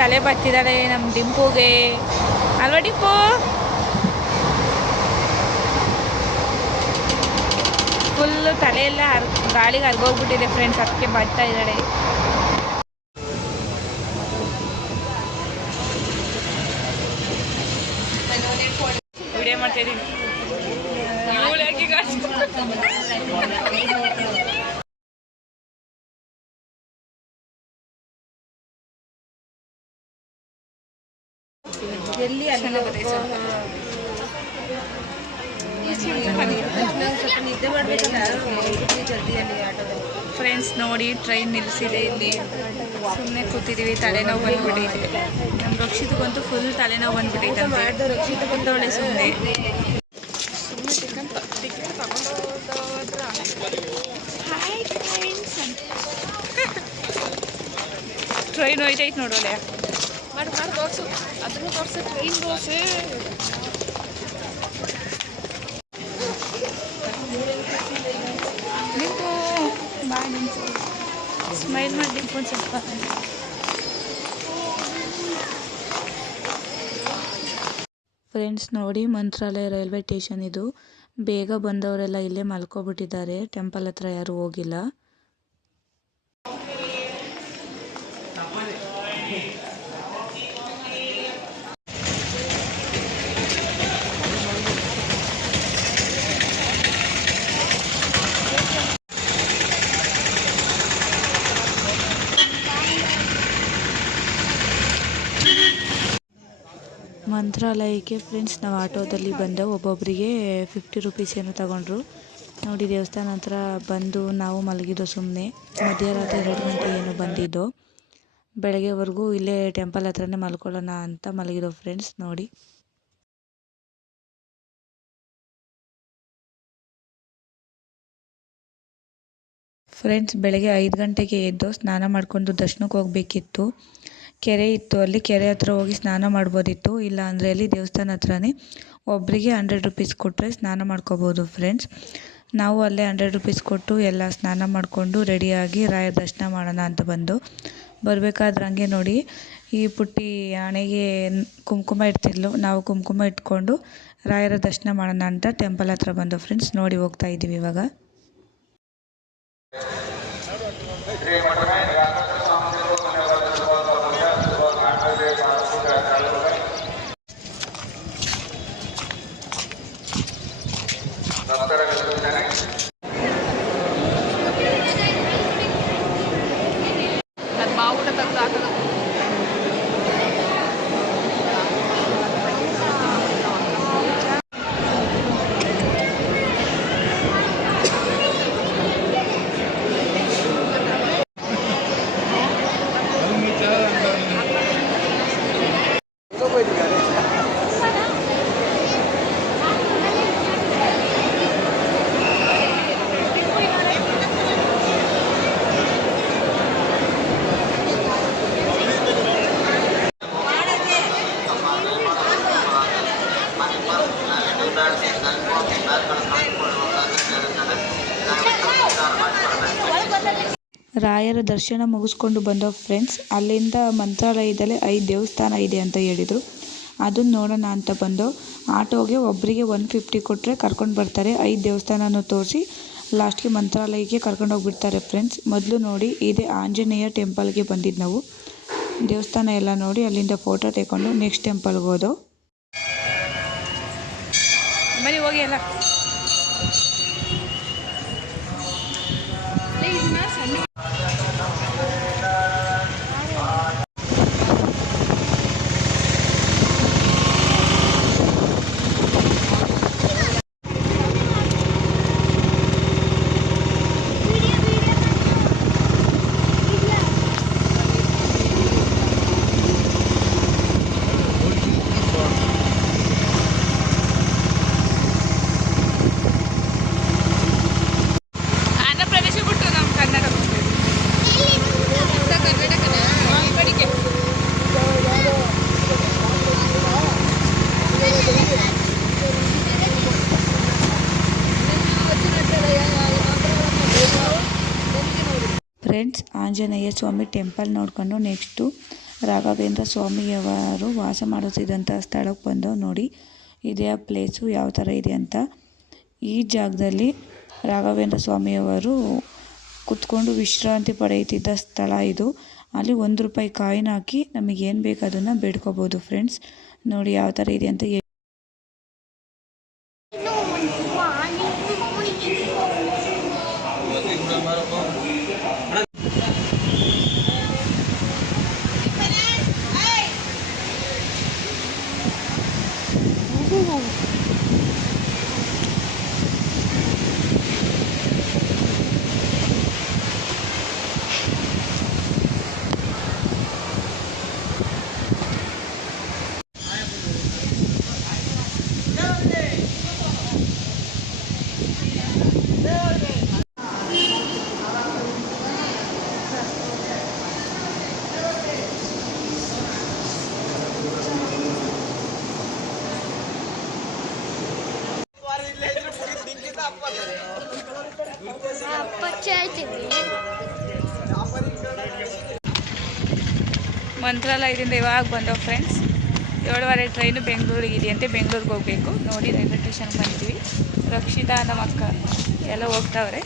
ತಲೆ ಬತ್ತಿದ್ದಾಳೆ ನಮ್ಮ ಡಿಂಪುಗೆ ಅಲ್ವಾ ಡಿಂಪು? ಫುಲ್ಲು ತಲೆಯೆಲ್ಲ ಗಾಳಿಗೆ ಹರ್ಗೋಗ್ಬಿಟ್ಟಿದೆ ಫ್ರೆಂಡ್ಸ್, ಅದಕ್ಕೆ ಬರ್ತಾ ಇದ್ದಾಳೆ. ವಿಡಿಯೋ ಮಾಡ್ತಾ ಇದ್ದೀನಿ. ಎಲ್ಲಿ ನಿದ್ದೆ ಮಾಡಬೇಕಲ್ಲ ಜಲ್ದಿಯಲ್ಲಿ ಆಟೋದಲ್ಲಿ. ಫ್ರೆಂಡ್ಸ್ ನೋಡಿ ಟ್ರೈನ್ ನಿಲ್ಲಿಸಿದೆ, ಇಲ್ಲಿ ಸುಮ್ಮನೆ ಕೂತಿದ್ದೀವಿ. ತಲೆನೋವು ಬಂದ್ಬಿಟ್ಟೈತೆ ನಮ್ಮ ರಕ್ಷಿತಕ್ಕಂತೂ, ಫುಲ್ ತಲೆನೋವು ಬಂದ್ಬಿಟ್ಟೈತೆ. ಮಾಡಿದ ರಕ್ಷಿತ ಬಂದವಳೆ ಸುಮ್ಮನೆ ಟ್ರೈನ್ ಹೋಯ್ತೈತೆ ನೋಡೋಳೆ. ಮಾಡಿ ತೋರಿಸು, ಅದನ್ನು ತೋರಿಸು, ಟ್ರೈನ್ ತೋರಿಸು. ಡಿಂಪು ಬಾಯ್, ಡಿಂಪು ಸ್ಮೈಲ್ ಮಾಡಿ ಡಿಂಪು ಒಂದು ಸ್ವಲ್ಪ. ಫ್ರೆಂಡ್ಸ್ ನೋಡಿ, ಮಂತ್ರಾಲಯ ರೈಲ್ವೆ ಸ್ಟೇಷನ್ ಇದು. ಬೇಗ ಬಂದವರೆಲ್ಲ ಇಲ್ಲೇ ಮಲ್ಕೊಬಿಟ್ಟಿದ್ದಾರೆ, ಟೆಂಪಲ್ ಹತ್ರ ಯಾರೂ ಹೋಗಿಲ್ಲ. ಮಂತ್ರಾಲಯಕ್ಕೆ ಫ್ರೆಂಡ್ಸ್ ನಾವು ಆಟೋದಲ್ಲಿ ಬಂದೆವು. ಒಬ್ಬೊಬ್ಬರಿಗೆ 50 ರೂಪೀಸ್ ಏನೋ ತಗೊಂಡ್ರು. ನೋಡಿ ದೇವಸ್ಥಾನ ಹತ್ರ ಬಂದು ನಾವು ಮಲಗಿದ್ದು ಸುಮ್ಮನೆ. ಮಧ್ಯರಾತ್ರಿ 2 ಗಂಟೆ ಏನು ಬಂದಿದ್ದು. ಬೆಳಗ್ಗೆವರೆಗೂ ಇಲ್ಲೇ ಟೆಂಪಲ್ ಹತ್ರನೇ ಮಲ್ಕೊಳ್ಳೋಣ ಅಂತ ಮಲಗಿದ್ದು ಫ್ರೆಂಡ್ಸ್. ನೋಡಿ ಫ್ರೆಂಡ್ಸ್, ಬೆಳಗ್ಗೆ 5 ಗಂಟೆಗೆ ಎದ್ದು ಸ್ನಾನ ಮಾಡಿಕೊಂಡು ದರ್ಶನಕ್ಕೆ ಹೋಗಬೇಕಿತ್ತು. ಕೆರೆ ಇತ್ತು, ಅಲ್ಲಿ ಕೆರೆ ಹತ್ರ ಹೋಗಿ ಸ್ನಾನ ಮಾಡ್ಬೋದಿತ್ತು. ಇಲ್ಲ ಅಂದರೆ ಅಲ್ಲಿ ದೇವಸ್ಥಾನ ಹತ್ರನೇ ಒಬ್ಬರಿಗೆ 100 ರೂಪೀಸ್ ಕೊಟ್ಟರೆ ಸ್ನಾನ ಮಾಡ್ಕೋಬೋದು ಫ್ರೆಂಡ್ಸ್. ನಾವು ಅಲ್ಲೇ 100 ರೂಪೀಸ್ ಕೊಟ್ಟು ಎಲ್ಲ ಸ್ನಾನ ಮಾಡಿಕೊಂಡು ರೆಡಿಯಾಗಿ ರಾಯರ ದರ್ಶನ ಮಾಡೋಣ ಅಂತ ಬಂದು ಬರಬೇಕಾದ್ರೆ ಹಂಗೆ ನೋಡಿ, ಈ ಪುಟ್ಟಿ ಹಣೆಗೆ ಕುಂಕುಮ ಇಡ್ತಿದ್ಲು. ನಾವು ಕುಂಕುಮ ಇಟ್ಕೊಂಡು ರಾಯರ ದರ್ಶನ ಮಾಡೋಣ ಅಂತ ಟೆಂಪಲ್ ಹತ್ರ ಬಂದು ಫ್ರೆಂಡ್ಸ್. ನೋಡಿ ಹೋಗ್ತಾ ಇದ್ದೀವಿ ಇವಾಗ. ರಾಯರ ದರ್ಶನ ಮುಗಿಸ್ಕೊಂಡು ಬಂದೋ ಫ್ರೆಂಡ್ಸ್. ಅಲ್ಲಿಂದ ಮಂತ್ರಾಲಯದಲ್ಲಿ 5 ದೇವಸ್ಥಾನ ಇದೆ ಅಂತ ಹೇಳಿದರು. ಅದನ್ನು ನೋಡೋಣ ಅಂತ ಬಂದು ಆಟೋಗೆ ಒಬ್ಬರಿಗೆ 150 ಕೊಟ್ಟರೆ ಕರ್ಕೊಂಡು ಬರ್ತಾರೆ. 5 ದೇವಸ್ಥಾನನೂ ತೋರಿಸಿ ಲಾಸ್ಟ್ಗೆ ಮಂತ್ರಾಲಯಕ್ಕೆ ಕರ್ಕೊಂಡು ಹೋಗ್ಬಿಡ್ತಾರೆ ಫ್ರೆಂಡ್ಸ್. ಮೊದಲು ನೋಡಿ, ಇದೇ ಆಂಜನೇಯ ಟೆಂಪಲ್ಗೆ ಬಂದಿದ್ದು ನಾವು. ದೇವಸ್ಥಾನ ಎಲ್ಲ ನೋಡಿ ಅಲ್ಲಿಂದ ಫೋಟೋ ತೆಗೊಂಡು ನೆಕ್ಸ್ಟ್ ಟೆಂಪಲ್ಗೆ ಹೋದೋ. ಬನ್ನಿ ಹೋಗಿ ಎಲ್ಲ. ಫ್ರೆಂಡ್ಸ್, ಆಂಜನೇಯ ಸ್ವಾಮಿ ಟೆಂಪಲ್ ನೋಡ್ಕೊಂಡು ನೆಕ್ಸ್ಟು ರಾಘವೇಂದ್ರ ಸ್ವಾಮಿಯವರು ವಾಸ ಮಾಡುತ್ತಿದ್ದಂಥ ಸ್ಥಳಕ್ಕೆ ಬಂದು ನೋಡಿ. ಇದೇ ಆ ಪ್ಲೇಸು ಯಾವ ಥರ ಇದೆ ಅಂತ. ಈ ಜಾಗದಲ್ಲಿ ರಾಘವೇಂದ್ರ ಸ್ವಾಮಿಯವರು ಕುತ್ಕೊಂಡು ವಿಶ್ರಾಂತಿ ಪಡೆಯುತ್ತಿದ್ದ ಸ್ಥಳ ಇದು. ಅಲ್ಲಿ ₹1 ಕಾಯಿನ್ ಹಾಕಿ ನಮಗೆ ಏನು ಬೇಕು ಅದನ್ನು ಬೇಡ್ಕೋಬೋದು ಫ್ರೆಂಡ್ಸ್. ನೋಡಿ ಯಾವ ಥರ ಇದೆ ಅಂತ. ಮಂತ್ರಾಲಯದಿಂದ ಇವಾಗ ಬಂದೋ ಫ್ರೆಂಡ್ಸ್. 7:30 ಟ್ರೈನು ಬೆಂಗಳೂರಿಗೆ ಇದೆಯಂತೆ. ಬೆಂಗಳೂರಿಗೆ ಹೋಗಬೇಕು. ನೋಡಿ ರೈಲ್ವೆ ಸ್ಟೇಷನ್ಗೆ ಬಂದಿದ್ವಿ. ರಕ್ಷಿತಾ ನಮ್ಮ ಅಕ್ಕ ಎಲ್ಲ ಹೋಗ್ತಾವ್ರೆ.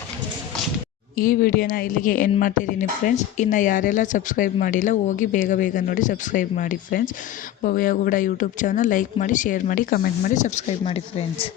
ಈ ವಿಡಿಯೋನ ಇಲ್ಲಿಗೆ ಎಂಡ್ ಮಾಡ್ತಿದ್ದೀನಿ ಫ್ರೆಂಡ್ಸ್. ಇನ್ನು ಯಾರೆಲ್ಲ ಸಬ್ಸ್ಕ್ರೈಬ್ ಮಾಡಿಲ್ಲ ಹೋಗಿ ಬೇಗ ನೋಡಿ ಸಬ್ಸ್ಕ್ರೈಬ್ ಮಾಡಿ ಫ್ರೆಂಡ್ಸ್. ಭವ್ಯ ಗೌಡ ಯೂಟ್ಯೂಬ್ ಚಾನಲ್ ಲೈಕ್ ಮಾಡಿ, ಶೇರ್ ಮಾಡಿ, ಕಮೆಂಟ್ ಮಾಡಿ, ಸಬ್ಸ್ಕ್ರೈಬ್ ಮಾಡಿ ಫ್ರೆಂಡ್ಸ್.